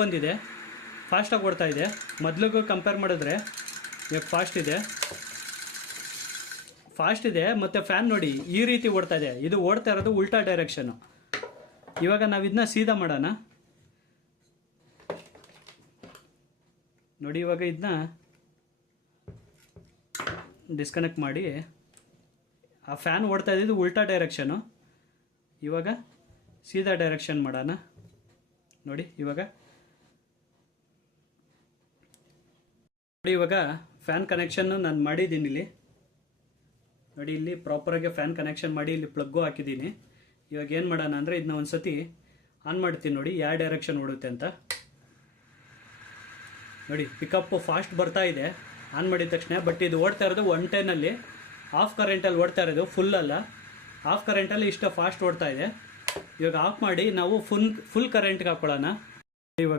ಬಂದಿದೆ, ಫಾಸ್ಟಾಗಿ ಓಡ್ತಾ ಇದೆ. ಮೊದಲಿಗೂ ಕಂಪೇರ್ ಮಾಡಿದ್ರೆ ಇವಾಗ ಫಾಸ್ಟ್ ಇದೆ. ಮತ್ತು ಫ್ಯಾನ್ ನೋಡಿ ಈ ರೀತಿ ಓಡ್ತಾ ಇದೆ. ಇದು ಓಡ್ತಾ ಇರೋದು ಉಲ್ಟಾ ಡೈರೆಕ್ಷನ್ನು. ಇವಾಗ ನಾವು ಇದನ್ನ ಸೀದಾ ಮಾಡೋಣ ನೋಡಿ. ಇವಾಗ ಇದನ್ನ ಡಿಸ್ಕನೆಕ್ಟ್ ಮಾಡಿ, ಆ ಫ್ಯಾನ್ ಓಡ್ತಾ ಇದ್ದಿದ್ದು ಉಲ್ಟಾ ಡೈರೆಕ್ಷನು. ಇವಾಗ ಸೀದಾ ಡೈರೆಕ್ಷನ್ ಮಾಡೋಣ ನೋಡಿ. ಇವಾಗ ಫ್ಯಾನ್ ಕನೆಕ್ಷನ್ನು ನಾನು ಮಾಡಿದ್ದೀನಿ ಇಲ್ಲಿ ನೋಡಿ. ಇಲ್ಲಿ ಪ್ರಾಪರಾಗಿ ಫ್ಯಾನ್ ಕನೆಕ್ಷನ್ ಮಾಡಿ ಇಲ್ಲಿ ಪ್ಲಗ್ಗು ಹಾಕಿದ್ದೀನಿ. ಇವಾಗ ಏನು ಮಾಡೋಣ ಅಂದರೆ ಇದನ್ನ ಒಂದು ಸತಿ ಆನ್ ಮಾಡ್ತೀನಿ ನೋಡಿ, ಯಾವ ಡೈರೆಕ್ಷನ್ ಓಡುತ್ತೆ ಅಂತ ನೋಡಿ. ಪಿಕಪ್ಪು ಫಾಸ್ಟ್ ಬರ್ತಾ ಇದೆ ಆನ್ ಮಾಡಿದ ತಕ್ಷಣ. ಬಟ್ ಇದು ಓಡ್ತಾ ಇರೋದು 110ಅಲ್ಲಿ, ಆಫ್ ಕರೆಂಟಲ್ಲಿ ಓಡ್ತಾ ಇರೋದು, ಫುಲ್ಲಲ್ಲ. ಆಫ್ ಕರೆಂಟಲ್ಲಿ ಇಷ್ಟು ಫಾಸ್ಟ್ ಓಡ್ತಾ ಇದೆ. ಇವಾಗ ಆಫ್ ಮಾಡಿ ನಾವು ಫುಲ್ ಕರೆಂಟ್ಗೆ ಹಾಕ್ಕೊಳ್ಳೋಣ.